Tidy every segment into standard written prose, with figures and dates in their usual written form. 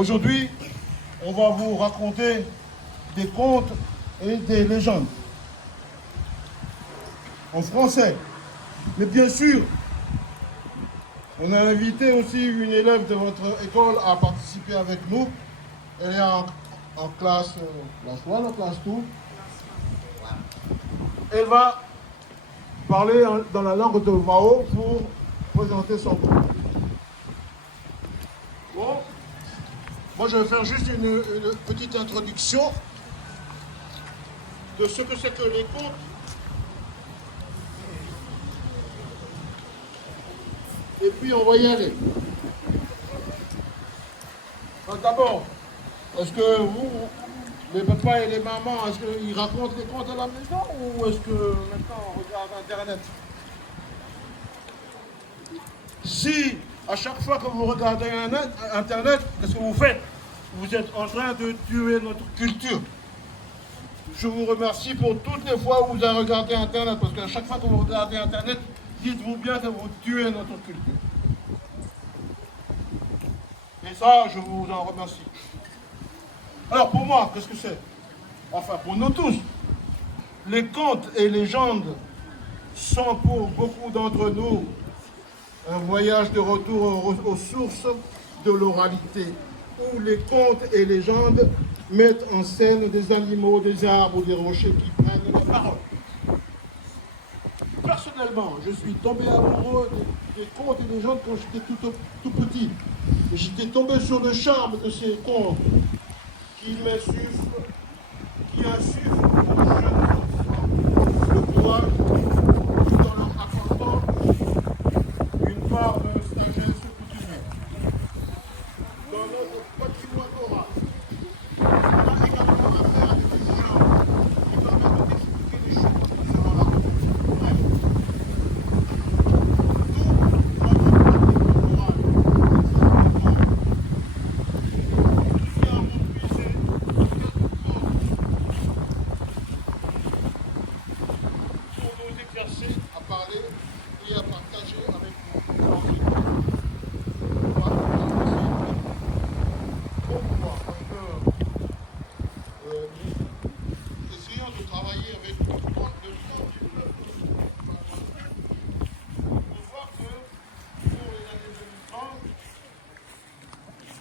Aujourd'hui, on va vous raconter des contes et des légendes en français. Mais bien sûr, on a invité aussi une élève de votre école à participer avec nous. Elle est en classe, classe 1, en classe 2. Elle va parler dans la langue de Wao pour présenter son conte. Bon, moi je vais faire juste une petite introduction de ce que c'est que les contes. Et puis on va y aller. D'abord, est-ce que vous, les papas et les mamans, est-ce qu'ils racontent les contes à la maison ou est-ce que maintenant on regarde Internet? Si à chaque fois que vous regardez Internet, qu'est-ce que vous faites? Vous êtes en train de tuer notre culture. Je vous remercie pour toutes les fois où vous avez regardé Internet, parce qu'à chaque fois que vous regardez Internet, dites-vous bien que vous tuez notre culture. Et ça, je vous en remercie. Alors pour moi, qu'est-ce que c'est? Enfin, pour nous tous, les contes et légendes sont pour beaucoup d'entre nous un voyage de retour aux sources de l'oralité, où les contes et légendes mettent en scène des animaux, des arbres ou des rochers qui prennent la parole. Personnellement, je suis tombé amoureux des contes et légendes quand j'étais tout petit. J'étais tombé sur le charme de ces contes qui m'insufflent, qui insufflent aux jeunes enfants le courage tout en leur apportant une part de sagesse coutumière. Dans notre patrimoine oral, on a également affaire à des légendes qui permettent d'expliquer les choses qui seront racontées. Bref, tout notre patrimoine oral, à parler et à partager avec vous. Pourquoi? Parce que nous essayons de travailler avec le son du peuple pour voir que pour les années 2030,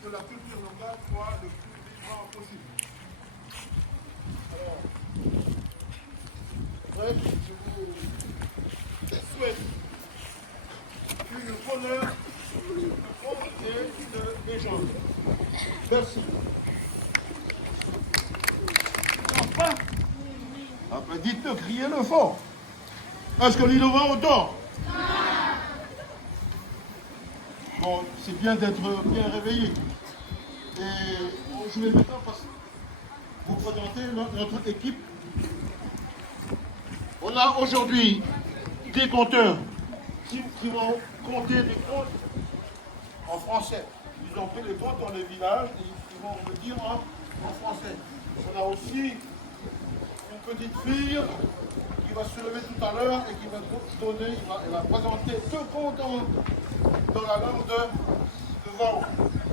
que la culture locale soit le plus vivant possible. Alors, bref, je vous souhaite une bonheur, une conte et une légende. Merci. Enfin, dites-le, criez-le fort. Est-ce que l'île va au tort? Bon, c'est bien d'être bien réveillé. Et je vais maintenant vous présenter notre équipe. On a aujourd'hui des conteurs qui vont compter des contes en français. Ils ont pris les contes dans les villages et ils vont le dire en français. On a aussi une petite fille qui va se lever tout à l'heure et qui va donner, elle va présenter deux contes dans la langue de Wao.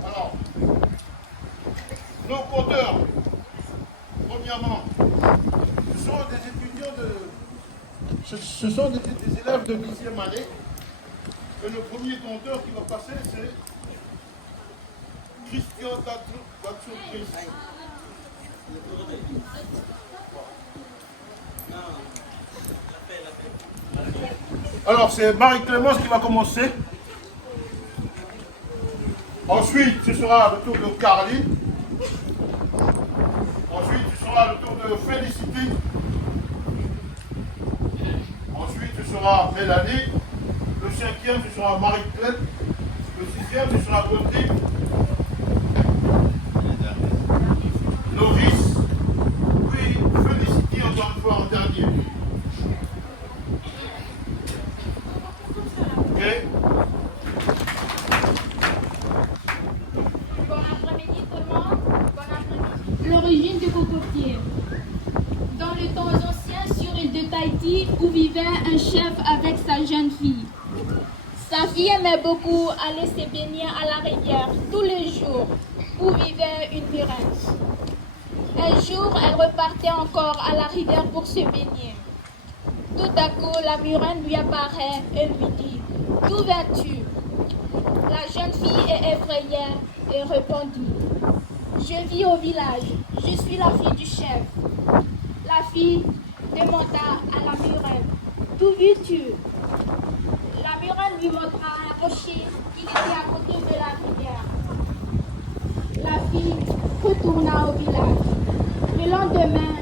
Alors, nos conteurs, premièrement, ce sont des étudiants ce sont des élèves de 10e année. Et le premier conteur qui va passer, c'est Christian Datsou-Chris. Alors, c'est Marie-Clémence qui va commencer. Ensuite, ce sera le tour de Caroline. Ensuite, ce sera le tour de Félicité. Ensuite, ce sera Mélanie. Le 5e, ce sera Marie-Claire. Le 6e, ce sera Gauthier. Loris. Puis Félicité encore une fois en dernier. Ok? Bon après-midi tout le monde. Bon après-midi. L'origine du cocotier. Dans les temps anciens, sur l'île de Tahiti, où vivait un chef avec sa jeune fille. Sa fille aimait beaucoup aller se baigner à la rivière tous les jours. où vivait une murène. Un jour, elle repartait encore à la rivière pour se baigner. Tout à coup, la murène lui apparaît et lui dit « D'où viens-tu » La jeune fille est effrayée et répondit « Je vis au village, je suis la fille du chef. » La fille demanda à la murène « D'où vis-tu » La murène lui montra un rocher qui était à côté de la rivière. La fille retourna au village. Le lendemain,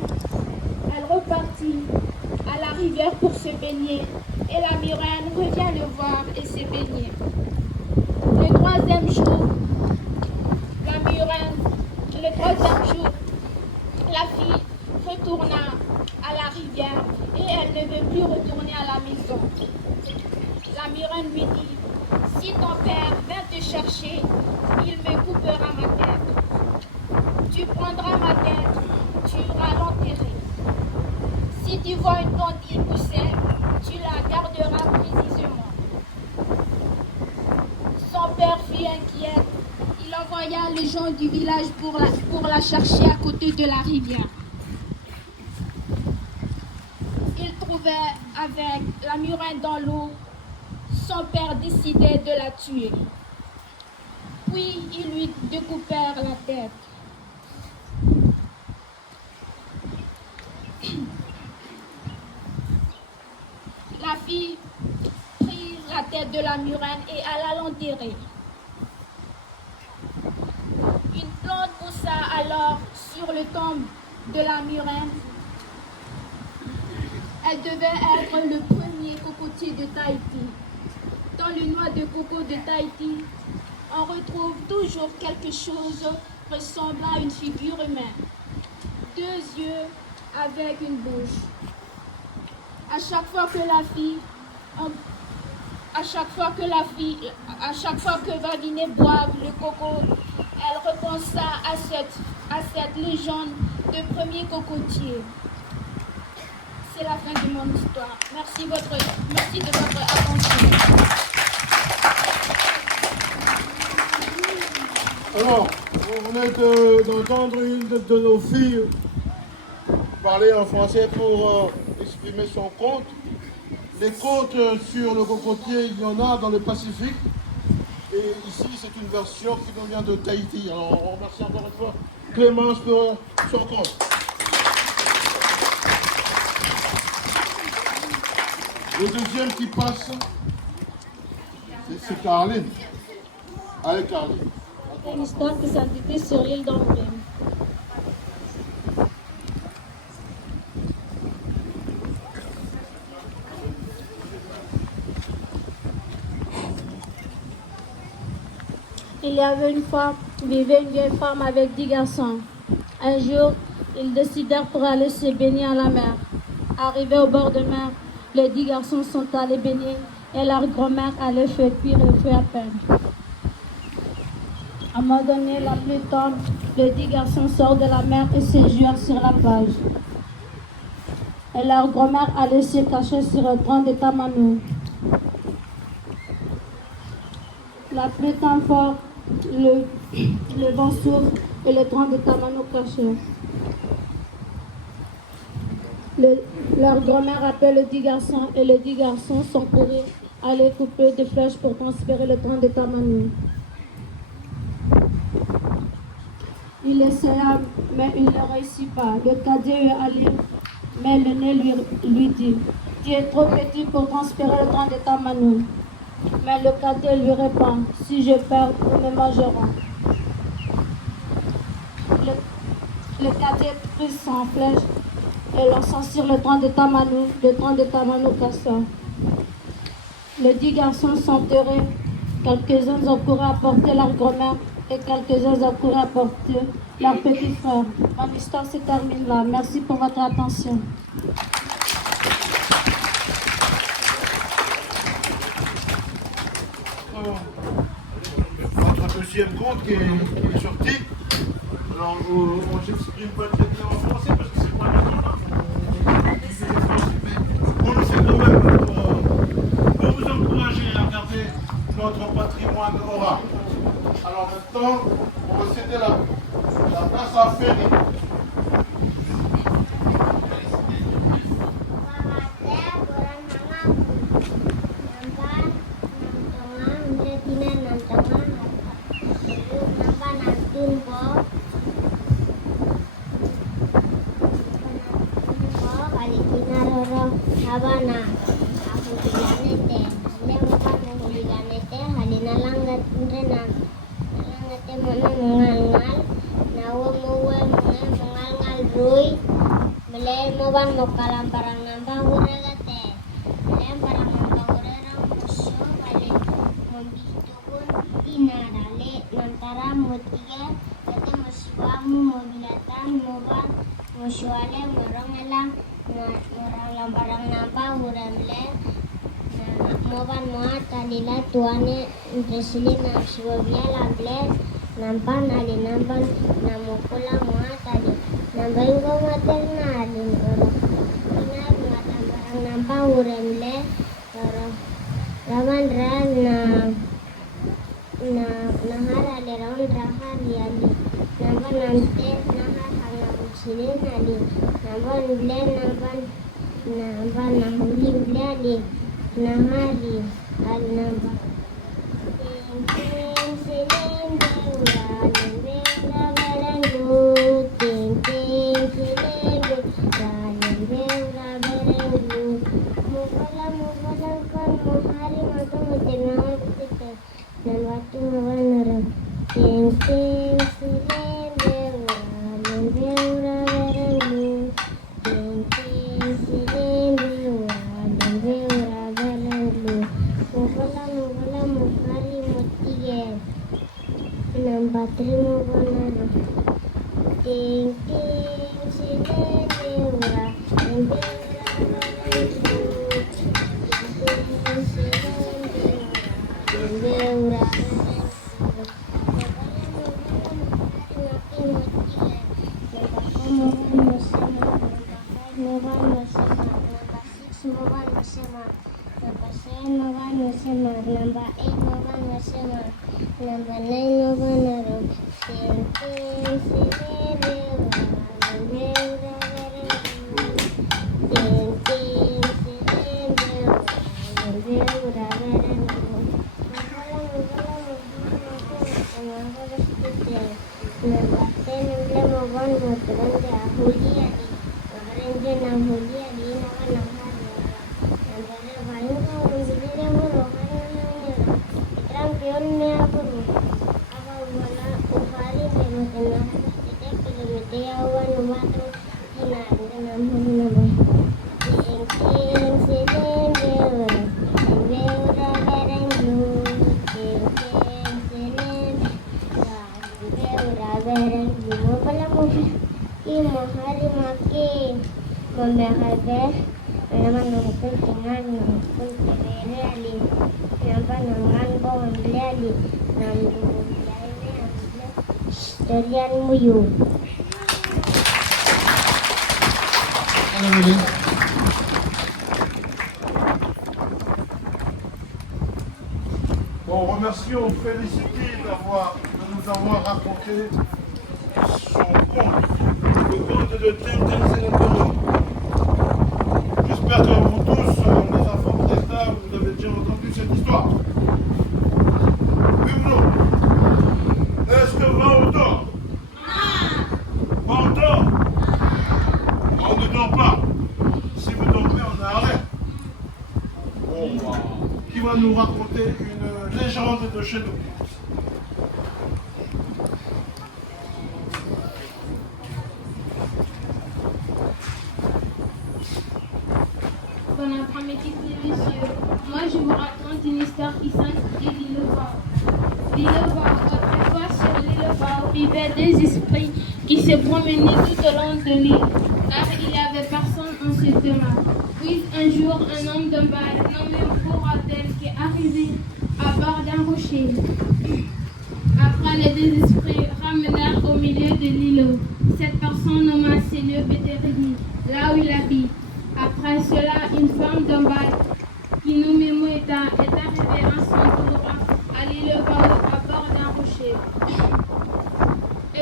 elle repartit à la rivière pour se baigner et la murène revient le voir et se baigner. Le troisième jour, la fille retourna à la rivière et elle ne veut plus retourner à la maison. La murène lui dit « Si ton père vient te chercher, il me coupera ma tête. Tu prendras ma tête, tu iras l'enterrer. Si tu vois une tondine pousser, tu la garderas précisément. » Son père fut inquiet. Il envoya les gens du village pour la chercher à côté de la rivière. Il trouvait avec la murène dans l'eau. Son père décidait de la tuer. Puis ils lui découpèrent la tête. La fille prit la tête de la murène et alla l'enterrer. Une plante poussa alors sur le tombe de la murène. Elle devait être le premier cocotier de Tahiti. Dans le noix de coco de Tahiti, on retrouve toujours quelque chose ressemblant à une figure humaine. 2 yeux avec une bouche. À chaque fois que Vaviné boive le coco, elle repensa à cette légende de premier cocotier. C'est la fin de mon histoire. Merci de votre attention. Alors, vous venez d'entendre une de nos filles parler en français pour exprimer son conte. Les contes sur le cocotier, il y en a dans le Pacifique. Et ici, c'est une version qui nous vient de Tahiti. Alors, on remercie encore une fois Clémence pour son conte. Le deuxième qui passe, c'est Caroline. Allez, Caroline. Une histoire qui s'intitule Sur l'île d'Ambrym. Il y avait une fois, vivait une vieille femme avec 10 garçons. Un jour, ils décidèrent pour aller se baigner à la mer. Arrivés au bord de mer, les 10 garçons sont allés baigner et leur grand-mère allait faire cuire le feu à peine. À un moment donné, la pluie tombe, les 10 garçons sortent de la mer et se jouent sur la plage. Et leur grand-mère allait se cacher sur le tronc de Tamanu. La pluie tombe fort, le vent souffle et le tronc de Tamanu caché. Leur grand-mère appelle les 10 garçons et les 10 garçons sont courus aller couper des flèches pour transférer le tronc de Tamanu. Il essaya, mais il ne réussit pas. Le cadet est allé, mais le nez lui dit « Tu es trop petit pour transférer le tronc de Tamanu. » Mais le cadet lui répond « Si je perds, vous me mangeront. » Le cadet prit son flèche et lança sur le tronc de Tamanu. Le tronc de Tamanu cassa. Les 10 garçons s'enterraient. Quelques-uns ont couru apporter leur grand-mère et quelques-uns ont couru apporter leur petit frère. Mon histoire se termine là. Merci pour votre attention. Notre deuxième conte qui est sorti. Alors, on s'exprime pas très bien en français parce que c'est pas on le fait quand même pour vous encourager à garder notre patrimoine oral. Alors, Alors maintenant, on va céder la place à Ferry. Habana, aku huliganete, ale makan huliganete, halina langat renan, langate mana mengal, nawa mawa mengal rui, melay mawan mokalam parang nambah huragate, melay parang nambah hurarang musuh kali membihtukun inarale, nantara mutiga, kata musuhamu mobilatan mawan musuhale merongalang. Orang barang nampak huramle moban moat kalila tuane resili nam shibobia lamble nampan ali nampan namukula moat ali nambain ko materna ali oro ina mata barang nampak huramle oro rawan ran na nahar ali rawan rahar ali nampan nante nahar hanga busilin ali nampan blen nampan nahuli blali nahari al namba ting siling beura beura berengu ting siling beura berengu mubalang kan muhari mata mutinah kita dan waktu mawanara ting siling beura beura berengu Terima kasih. Ting ting silen beura, beura. Bon, remercions Félicité de nous avoir raconté son conte, le conte de Tintin Sénégal. J'espère que vous tous, les enfants de l'État, vous avez déjà entendu cette histoire. Hugo, est-ce que va au dort? Non. Va au dort? On ne dort pas. Si vous dormez, on est arrêt. Bon, qui va nous raconter une légende de chez nous? Bon après-midi, messieurs. Moi, je vous raconte une histoire qui s'intitule l'île Vau. L'île Vau, autrefois sur l'île Vau vivaient deux esprits qui se promenaient tout au long de l'île, car il n'y avait personne en ce temps. Puis un jour, un homme d'un bar nommé Bouratel qui est arrivé à bord d'un rocher. Après, les deux esprits ramenèrent au milieu de l'îlot. Cette personne nomma Célio Bétérini, là où il habite. Après cela, une femme d'un bar qui nommait Mouetta est arrivée à son tour à l'île Vau à bord d'un rocher.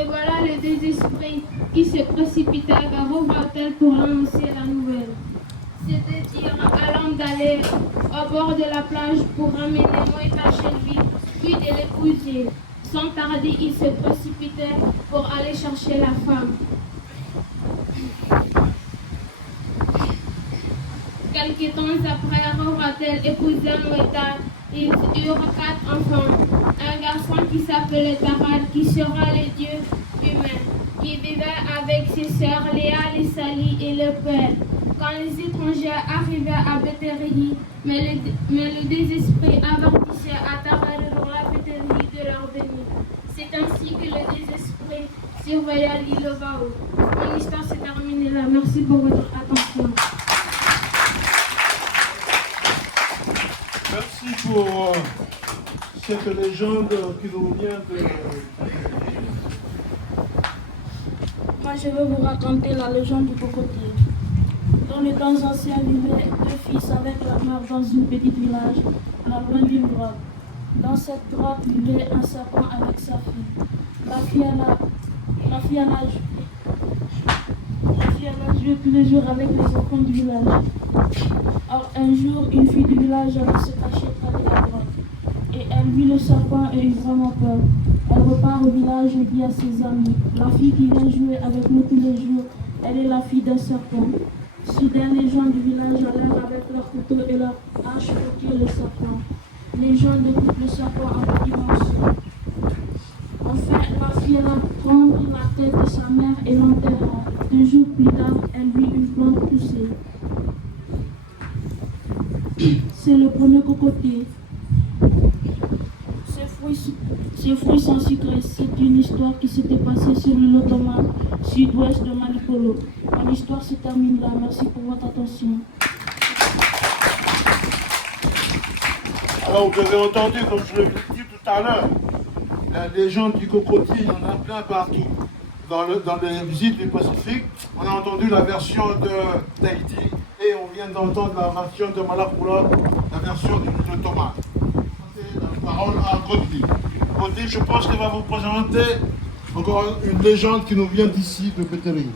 Et voilà les deux esprits qui se précipitèrent vers Robratel pour annoncer la nouvelle. C'est-à-dire à l'homme d'aller au bord de la plage pour ramener Moïta chez lui, puis de l'épouser. Sans tarder, ils se précipitèrent pour aller chercher la femme. Quelques temps après, Robratel épousa Moïta. Ils eurent 4 enfants. Un garçon qui s'appelait Tarad, qui sera le dieu humain, qui vivait avec ses sœurs Léa, Lissali et le père. Quand les étrangers arrivaient à Béthérie, mais le désesprit avertissait à Tarad dans la Béthérie de leur venir. C'est ainsi que le désesprit surveilla l'île Vao. Mon histoire s'est terminée là. Merci pour votre attention. Merci pour cette légende qui nous vient de... Moi, je vais vous raconter la légende du cocotier. Dans les temps anciens, vivaient 2 fils avec leur mère dans une petite village, à loin d'une grotte. Dans cette grotte vivait un serpent avec sa fille. La fille a joué tous les jours avec les enfants du village. Or, un jour, une fille du village allait se cacher près de la grotte. Et elle vit le serpent et eut vraiment peur. Elle repart au village et dit à ses amis, la fille qui vient jouer avec nous tous les jours, elle est la fille d'un serpent. Soudain, les gens du village allèrent avec leurs couteaux et leurs haches pour tuer le serpent. Les gens découpent le serpent en petits morceaux. Enfin, la fille alla prendre la tête de sa mère et l'enterra. 2 jours plus tard, elle vit une plante pousser. C'est le premier cocotier. Ces fruits sont sucrés. C'est une histoire qui s'était passée sur l'île ottomane, sud-ouest de Malipolo. Mon histoire se termine là. Merci pour votre attention. Alors, vous avez entendu, comme je l'ai dit tout à l'heure, la légende du cocotier, il y en a plein partout. Dans les visites du Pacifique, on a entendu la version d'Haïti et on vient d'entendre la version de Malakula, la version de l'ottomane. C'est la parole à Godly. Godly, je pense qu'elle va vous présenter encore une légende qui nous vient d'ici, de Béthérie.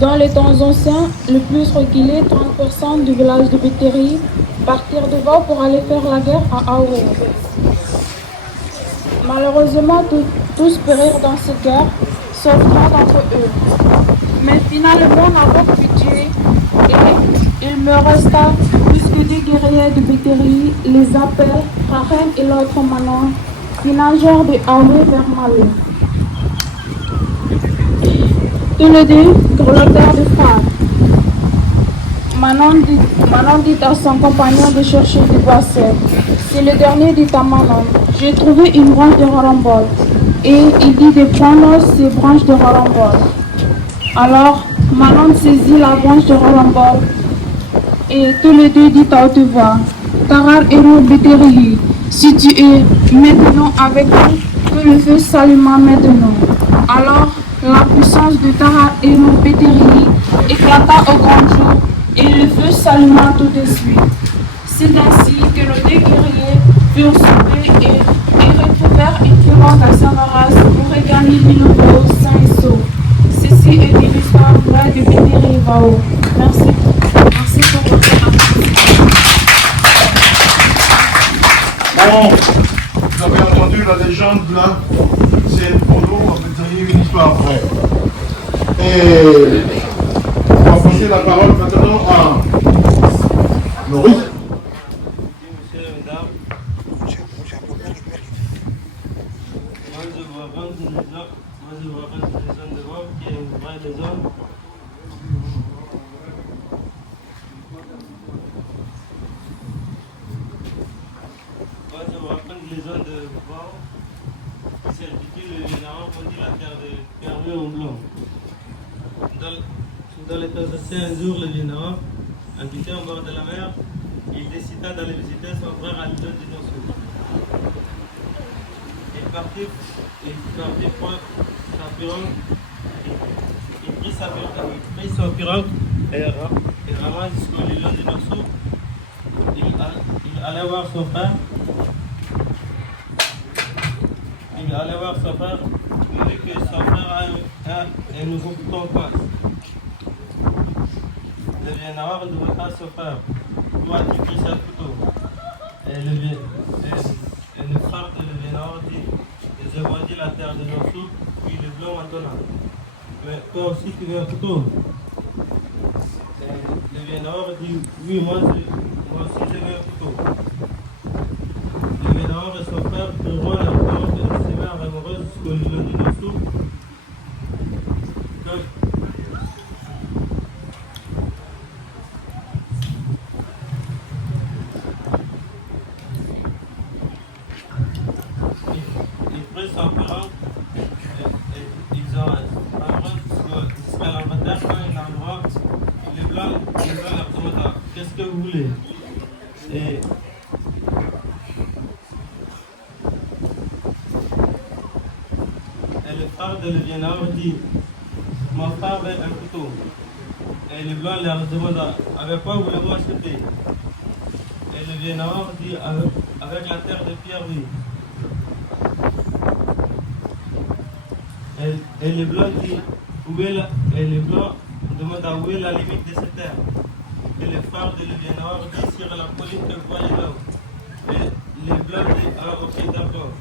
Dans les temps anciens, le plus reculé, 30% du village de Béthérie partirent de Vao pour aller faire la guerre à Aouré. Malheureusement, tous périrent dans cette guerre, sauf 3 d'entre eux. Mais finalement, Nabok fut tué et il me resta plus que 2 guerriers de Béthérie, les appels Rahim et l'autre Manon, qui nagèrent de Aouré vers Malé. Tous les 2 grelottèrent de faim. Manon dit à son compagnon de chercher du bois sec. C'est le dernier dit à Manon, j'ai trouvé une branche de rarambole. Et il dit de prendre ces branches de rarambole. Alors Manon saisit la branche de rarambole et tous les 2 dit à haute voix, Tarar Héros Béthérie, si tu es maintenant avec nous, que le feu s'alluma maintenant. Alors la puissance de Tarar Héros Béthérie éclata au grand jour et le feu s'alluma tout de suite. C'est ainsi que les 2 guerriers furent sauvés et retrouvèrent une violente à Savaras pour regagner l'île Vao sain et sauf. Ceci est une histoire vraie de Béthérie Vao. Merci pour votre attention. Bon, vous avez entendu la légende là, c'est pour nous, en fait, une histoire vraie. Et on va passer la parole maintenant à Maurice. Monsieur et mesdames, moi je vous raconte une légende de Vao qui est une vraie légende. Moi je vous raconte une légende de Vao qui s'intitule Le Lénaron fondit la terre de Pervers en blanc. Dans les temps anciens, un jour, le Lénaron, habité en bord de la mer, il décida d'aller visiter son frère à l'île de Dinosaure. Il partit pour sa pirogue. Il prit sa pirogue et ramasse jusqu'au long du morceau. Il allait voir son frère. Il allait voir son frère. Il dit que son frère a un nouveau couteau en face. Le Viennois demanda à son frère, où as-tu pris ce couteau? Et le frère de le Viennois dit, j'ai vendu la terre de nos sous, puis le blanc maintenant. Mais toi aussi tu veux un couteau? Et le Viennois dit, oui, moi aussi je veux un couteau. Le Viennois et son frère priront la porte et se mirent amoureux jusqu'au niveau du dessous. Ils prirent son parent et ils ont amoureux jusqu'à l'inventaire quand il arrivera. Les blancs leur demandent, qu'est-ce que vous voulez? Et le frère de le Viennois dit, mon frère veut un couteau. Et le blanc leur demanda, avec quoi voulez-vous acheter? Et le Viennois dit, avec la terre de pierre, oui. Et le blanc dit, et le blanc demanda où est la limite de cette terre. Et le frère de le Viennois dit, sur la colline que vous voyez là. Et le blanc dit, ah ok d'accord.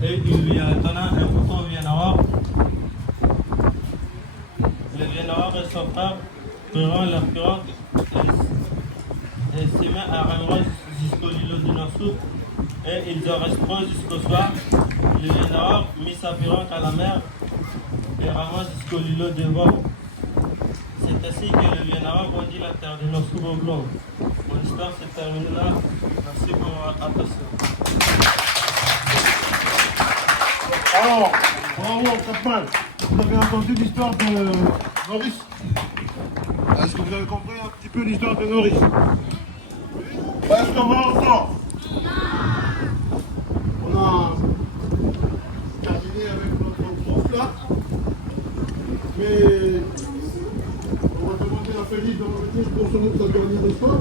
Et il lui a donné un couteau au Viennois. Le Viennois et son frère priront leur pirogue et se mettent à ramer jusqu'au îlot du Nord-Sud. Et ils en resteront jusqu'au soir. Le Viennois mit sa pirogue à la mer et ramasse jusqu'au îlot de Vaux. C'est ainsi que le Viennois vendit la terre de Nord-Sud au blanc. Mon histoire s'est terminée là. Merci pour votre attention. Alors, bravo, Capman. Vous avez entendu l'histoire de Norris? Est-ce que vous avez compris un petit peu l'histoire de Norris? Est-ce qu'on va encore? On a terminé avec notre prof là. Mais on va demander à Félix de revenir pour sa dernière histoire.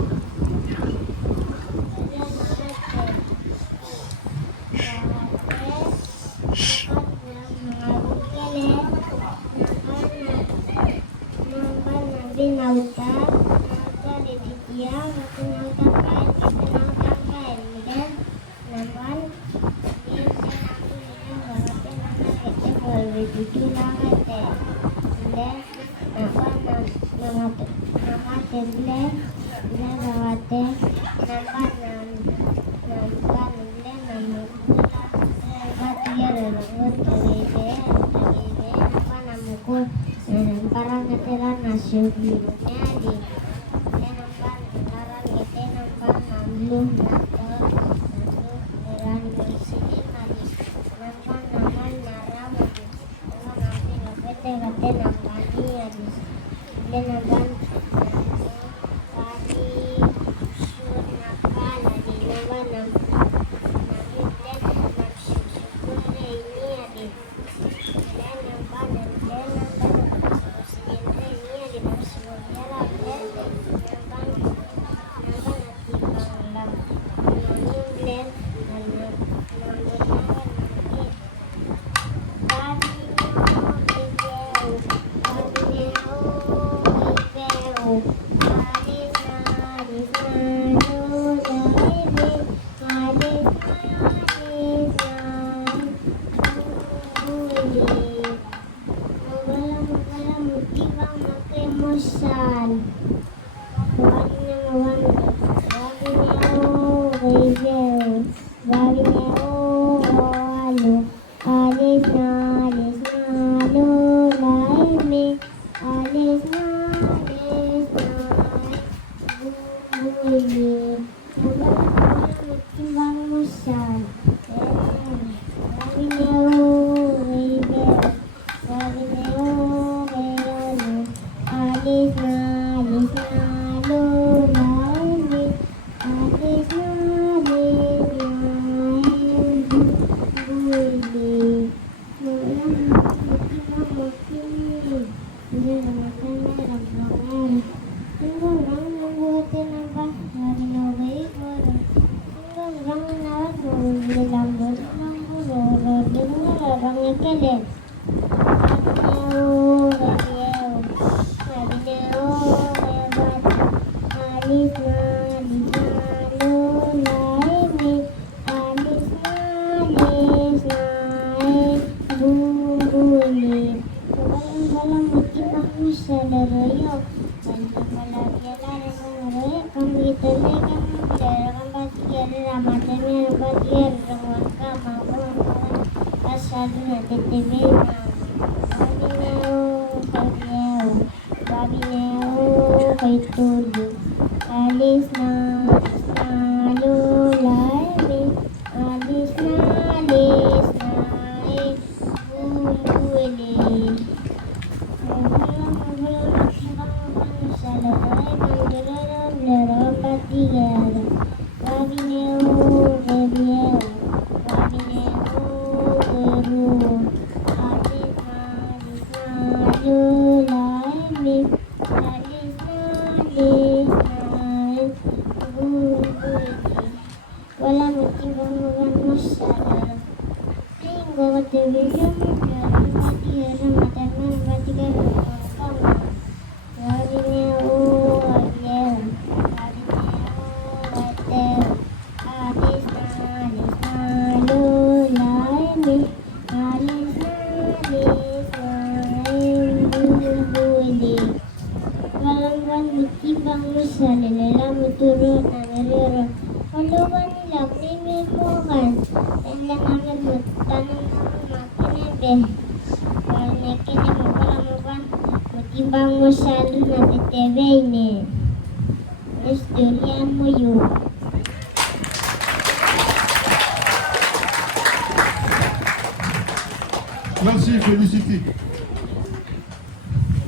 Merci, félicité.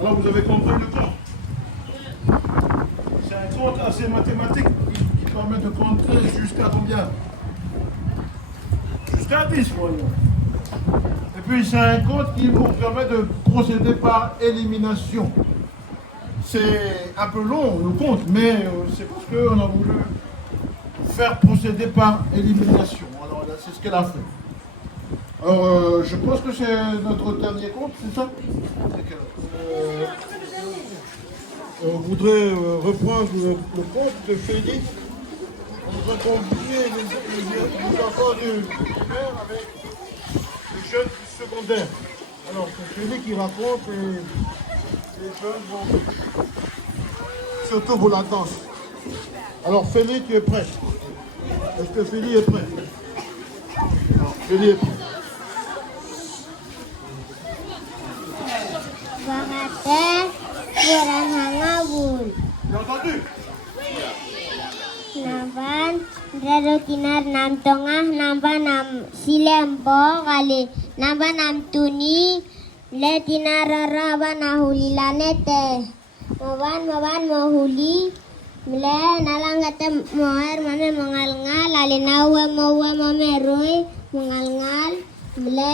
Alors vous avez compris le compte. C'est un compte assez mathématique qui permet de compter jusqu'à combien? Jusqu'à 10, voyons. Et puis c'est un compte qui vous permet de procéder par élimination. C'est un peu long le compte, mais c'est parce qu'on a voulu faire procéder par élimination. Alors là, c'est ce qu'elle a fait. Alors, je pense que c'est notre dernier compte, c'est ça? On voudrait reprendre le compte de Félix. On voudrait combiner les enfants du primaire avec les jeunes du secondaire. Alors, c'est Félix qui raconte et les jeunes vont surtout pour la danse. Alors, Félix, tu es prêt? Est-ce que Félix est prêt? Alors, Félix est prêt. J'ai entendu. Namban Rarotinar Nam Tongah Namba Nam Silembo Kali Namba Nam Tuni Letina Raraba Nahulilanete Mawan Mahuli Mle Nalangate Moher Mame Mangalngal Alinawe Mowe Mamerui Mangalngal Mle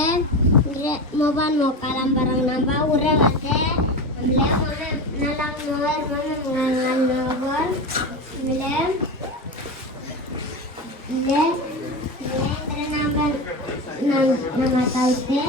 Mawan Mokalam Barang Namba Uregate Mle Mame Nalang Moher Mame Mangalngal Nabon Mle nama taute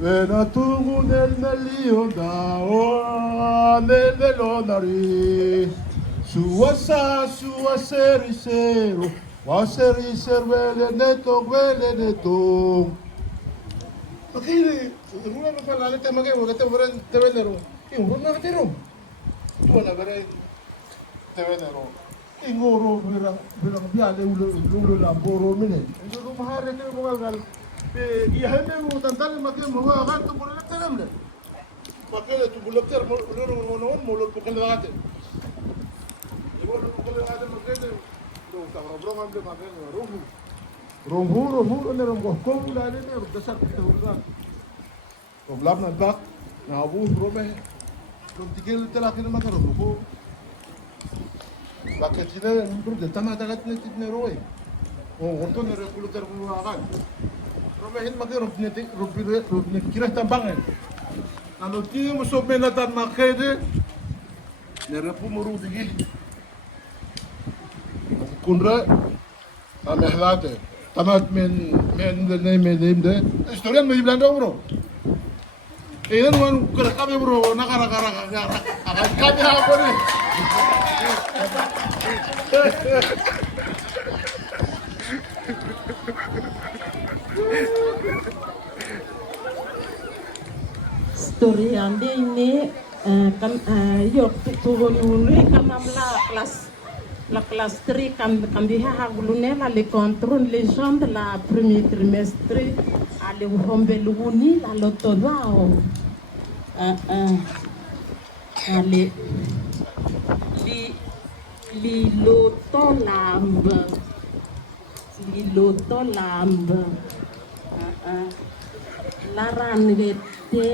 Venatungu nel melio da o nel velonari suasa serisero wa seriser vele neto akili runa pa pala te magay wala te wala te venero runa ka tiro wala bare te venero ingoro bilang biale ulo la boro mine ndo mahare te mo gal يهمه وتنتظر مكان هو غير تقول لك تنمله مكان تقول لك تر مولون مولون بكل هذا يقول لك بكل هذا مكان لو تغرب عند مكان روحو أنا روحكم لا لين بدسر تقولان وبلابنا الباق نابوه رومه لو تقول تلاقي لما كروحو لكن جينا نبرد تما تقعد نتني روي وقلتوا نقول تربوا عقل Romahin magi rubni kirah tambangan. Ano tinha mo so menatan makede. Nere pumuru digi. Kundra amehlate. Tamat men de. Historian me blanda bro. Iyan man kami bro nakara. Kami ako ni. Story ande ini yok turun kamam la classe 3 kam biha hagulune la contrôle les gens de la premier trimestre ale hombe luni la lotodao ale li lotolamb laran gete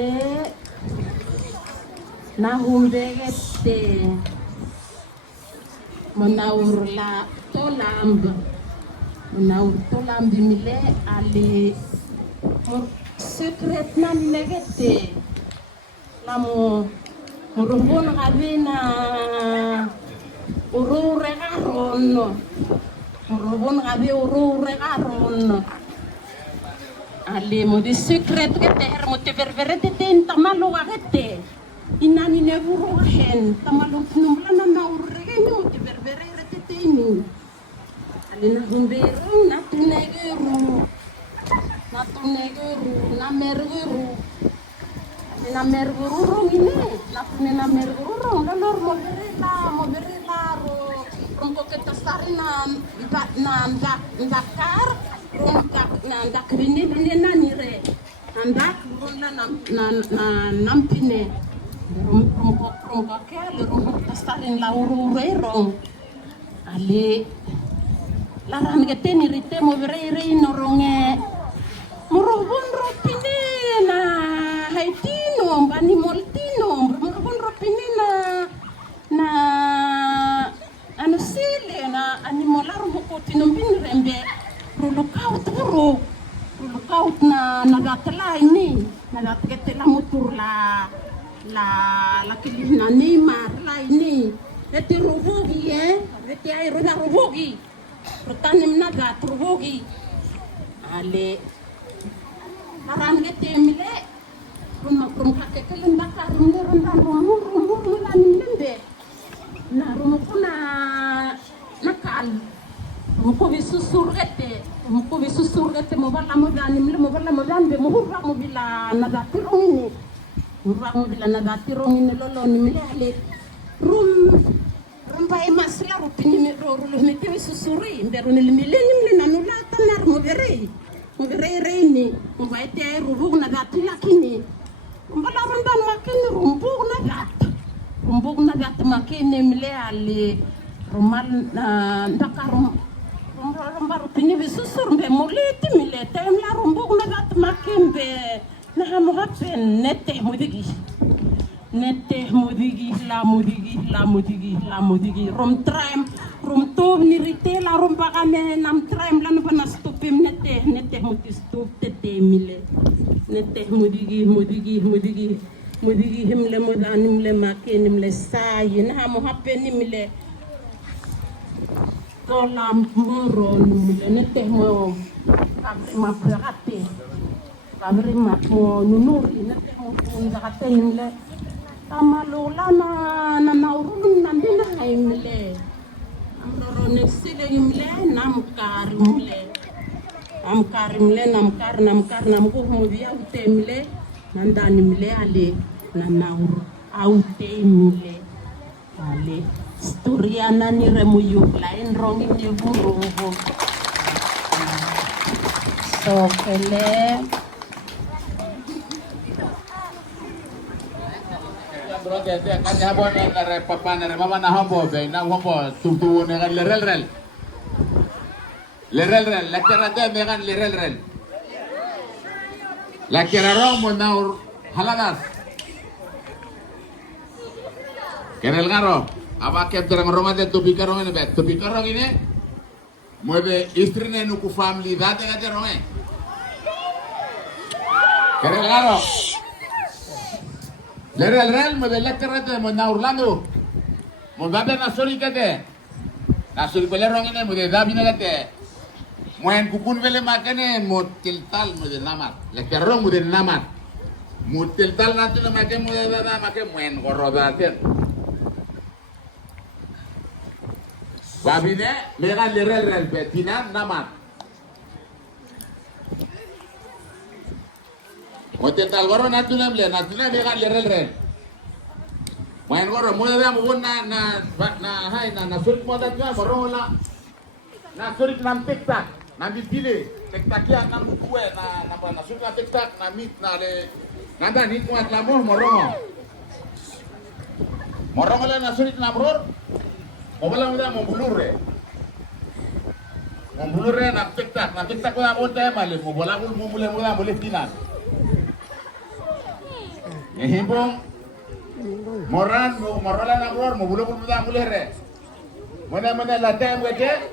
na humbe gete Monaur tolamb mile ali secret na negete la mo rubon avena urure garon ali mo di secret gete her mo te ververete ten tamalo gete inani ne buru hen tamalo numbla na urure ni mo te ververete ten ali na humberu na tunegeru na mergeru ali na mergeru rongine na tune na mergeru rong lor mo berela ro rongko kita sari na dakar ndak rini nani re ndak rona na nampine rongko ke rongko kita sari la uru rong ali laran gete ni rite mo berere noronge morobon ropine na haitino bani moltino morobon ropine na anu sile na animolar mo kotino bin rembe rulukaut na nagatla ini nagatla mutur la kilina Neymar la ini eti ruvogi eti ay ruvogi Rotanim naga turbogi ale maran gete mile rum kakekelen bakar rum lembe na rum kuna nakal ko bisusur gete mo bala mo dan be mo hurra mo bila naga tirong ini lolo ni mile ale Rumbai masla rupini mero rulo mete susuri mbero ni mileni nanula tanar mo bere reini mo vai te rubu na gatu lakini mbala rundan makini rumbug na gat makini mile ali rumal ndakarum rumba rupini bisusur mbe moleti mile tem la rumbug na gat makimbe na hamo hapen nete modigi la modigi rom tob ni rite la rom bagame nam traim la no bana stopim nete moti stop tete mile nete modigi himle modanim le makenim le sayi na mo hapeni mile tolam muro mile nete mo ma prate kabri ma mo nunuri nete mo ndakate mile Amalola na naurun nandina imle amroro nexile imle namkar namku mudia utemle nandani imle ale na naur aute imle ale storiana ni remuyu lain rongi ni burogo so kele Broke te kanya habon na papa na mama na hombo be na hombo tumtu ne gan lerel la terade me gan lerel la kerarong mo na halagas kerel garo aba ke terang romade to bikarong ini mo be istrine nu ku family date ga terong kerel garo Le real mo de lekerete mo na Orlando. Mo babe na sori kete. Na sori pele rongene mo de David kete. Mo en kukun vele makane mo tiltal mo de namat. Le kerong mo de namat. Mo tiltal na tuna make mo de na make mo en gorodaten. Babine le ga le real betina namat. Mo tiltal goro na tuna le ga le real. Main goro mo de mo na hai na surit mo da tuna goro la. Na surit nam tiktak, na bibile, tiktak ya nam kue na surit na tiktak na mit na le. Nanda nit mo at lamo morongo. Morongo la na surit na bror. Mo bala mo da mo bulure. Mo bulure na tiktak ko na mo tayo mali mo bala ko mo mule mo da mo le tinan. Ehimbong Moran, morola na bror, mo bulo mo da mulere. Mona la tem wete.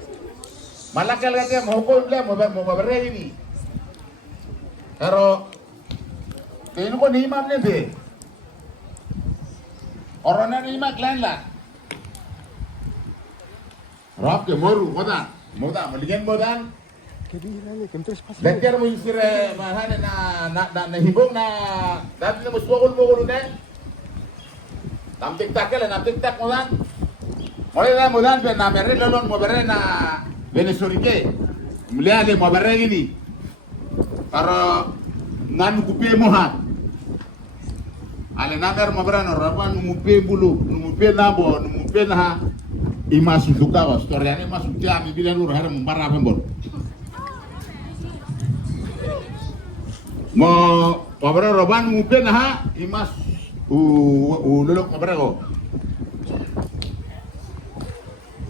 Malakal kate mo ko ble mo bare ini. Pero kino ko ni imam ne be. Orana ni imam klan la. Rap ke moru modan maligen modan. Lekker mo isire mahane na hibong na dati mo sugol ne. Nam tiktak modan. Mola modan pe na mere lolon mo bere na Venezuela. Mliale mo bere gini. Para nan kupe mohan. Ale nagar mo bere no raban mupe bulu, mupe nabo, mupe na imasu dukawa. Storyane masuk dia mi bilan ur hara mbara pembor. Mo bere raban mupe na imas lolok mabrego.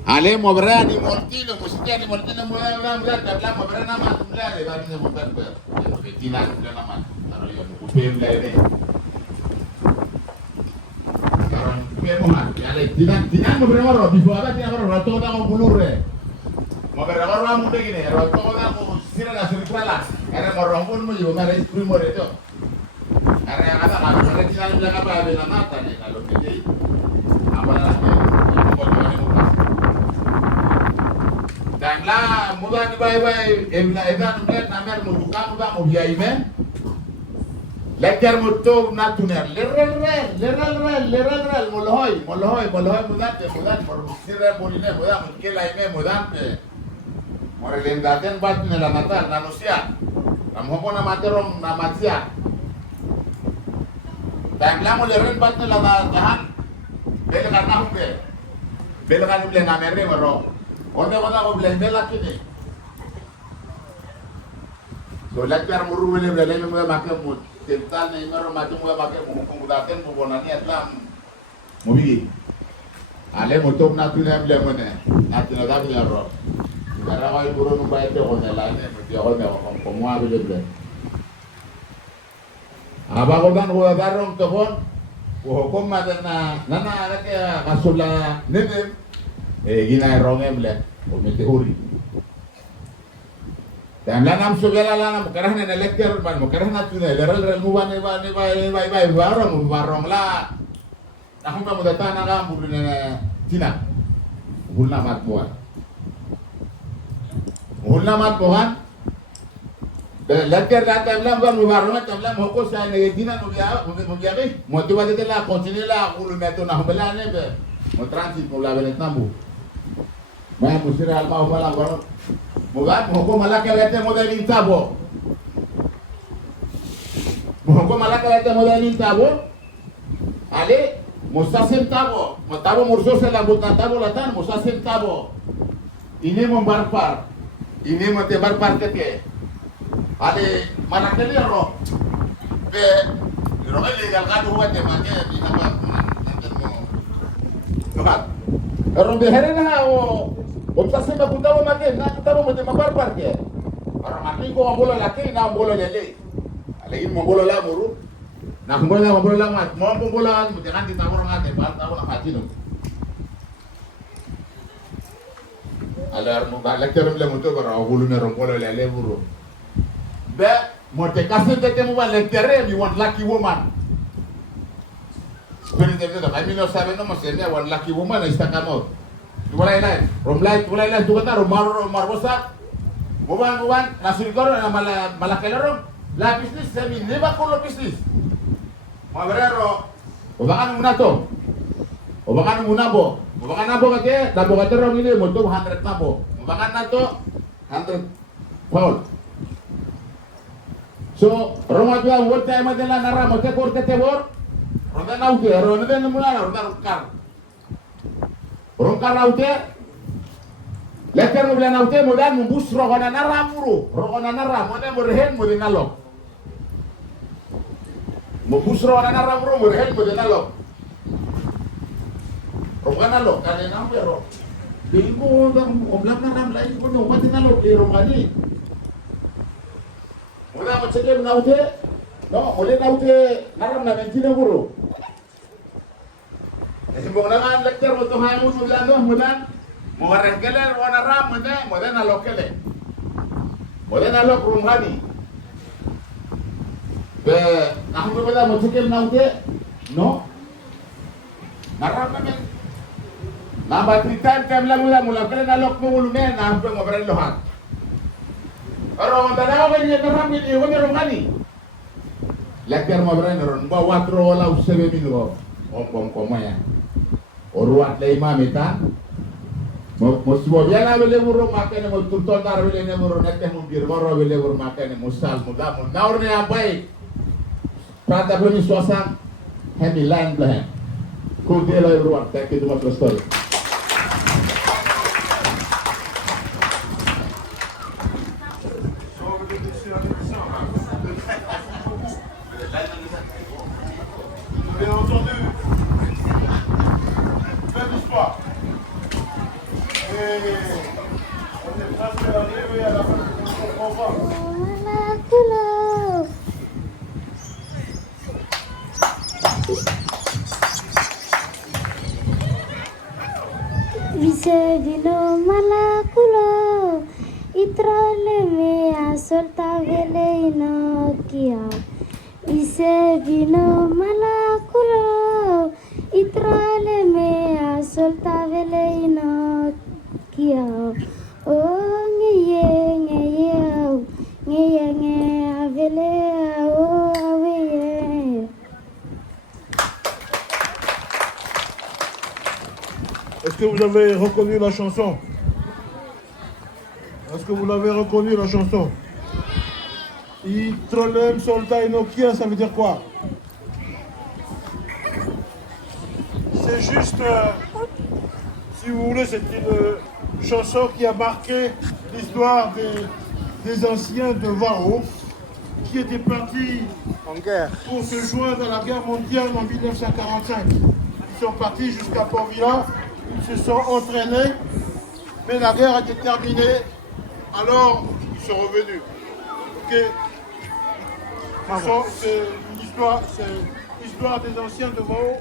Ale mobra ni mortino, musikia ni mortino mobra tabla mobra na mat mla le ba ni mobra ber. Tina mla na mat. Taro yo kupe mla ne. Taro kupe mo ha. Ale tina mobra maro bifo ada tina maro rato da ko bulure. Mobra maro mu de gine rato da ko sira la sirkwala. Era maro pun mo yo mare primo reto. Karena kata kalau kita bilang apa bela mata nih kalau jadi apa namanya dan lah mudah nih bye edan melihat namer muka mau biaya men leker mutu natuner lerel molhoy mudah bersirre moline mudah mungkin lainnya mudah morelendaten bat nih la mata manusia kamu pun nama terong nama sia. Dan lang mo lerin bat nila na jahan. Bela karena humbe. Bela kan humbe na merre maro. Onde wala ko blende la kini. So lakar muru wele bela mo make mo tental na maro matu mo make mo ko daten mo bonani atlam. Mo bigi. Ale mo top na tuna ble mo ne. Na tuna da bla ro. Kara wai buru no baite ko ne la ne mo ti ko ne ko mo a bele ble. Abago dan ko darong tobon ko hukum madana nana ke masula nedem gina rongem le o metehuri dan lanam sugala lanam karahna na lecture ban mo karahna tune leral mubane ba barong la nahum ba mudatana ga muduna tina hulna mat bohan Lecture la tabla ba mubarama tabla mo ko sa ne dina no biya mo tuwa de la continue la ulu meto na hobela ne be mo transit mo la benet nambu ma musira al ma bala baro mo ga mo ko malaka lete mo de intabo ale mo sa centavo mo tabo morso se la bota tabo la tan mo sa centavo ini mo barpar ini mo te barpar te Ale manakeli ro be ro ele galgado huwa de mane ni haba nanten mo nokat ro be herena o pase me kutabo make na kutabo mo de mabar ke ro maki ko ambolo la ke na ambolo lele ale in mo bolo la muru na mbolo la mat mo mbolo la mo de kan di tawro ngate ba tawo na fatino alar mo ba la kerum le mo to ro bulu ne ro bolo lele buru be mo te kasete te mo ba le terre mi want lucky woman Pero kami no sabi no mas niya one lucky woman is takamot. Wala ina. Wala ina tu kata romar bosa. Buwan nasiguro na malaki laro. La business semi neba ko lo business. Mabrero. Ubakan muna to. Ubakan muna bo. Ubakan na bo kate, dabo kate ro ngini mo 200 na bo. Ubakan na to 100 pound. So, Roma dua world time adela nara mo te korte te bor. Ronda naute, ronda mula ronda rukar. Rongkar naute. Letter mo bilang naute mo dan mo bus rogona nara muru. Rogona nara mo ne mo rehen mo dinalo. Mo bus rogona nara muru mo rehen mo dinalo. Rogona lo kanina pero. Di mo dang oblak na nam lai mo no mati nalo di rogani. Mula mo cekem naute. No, oleh naute naram na mentine muru. Esimbong naman lecture mo tuhay mo bilang do mo dan. Mo regele wana ram mo ne mo den alokele. Mo den alok rungani. Be aku berbeda mo cekem naute. No. Naram na men. Namba tritan kem lang mula kele nalok mo ulumen na aku ngobrol lohan. Orang tanaw kan dia naram ni ko rungani. Lecture mo beren ron ba 4 wala usebe minuto. Om komaya. Oruat lay mamita. Mo subo biala bele buru makene mo turton dar bele ne buru nete mo bir boro bele buru makene mo sal mo da mo naur ne abai. Prata bele sosan heavy land plan. Ko de la everyone take it to story. Bien entendu. Belle histoire. Et on est presque arrivé à la fin de notre combat. Visevino malakulo itrale me asolta vele inokia. Visevino malakulo itrale me asolta vele inokia. Oh ngeye avele oh aweye. Est-ce que vous avez reconnu la chanson? Est-ce que vous l'avez reconnu la chanson? Itrolem solta inokia, ça veut dire quoi? C'est juste, si vous voulez, c'est une chanson qui a marqué l'histoire des anciens de Varro qui étaient partis en guerre pour se joindre à la guerre mondiale en 1945. Ils sont partis jusqu'à Port-Vila, ils se sont entraînés, mais la guerre était terminée, alors ils sont revenus. Ok. C'est l'histoire des anciens de Varro.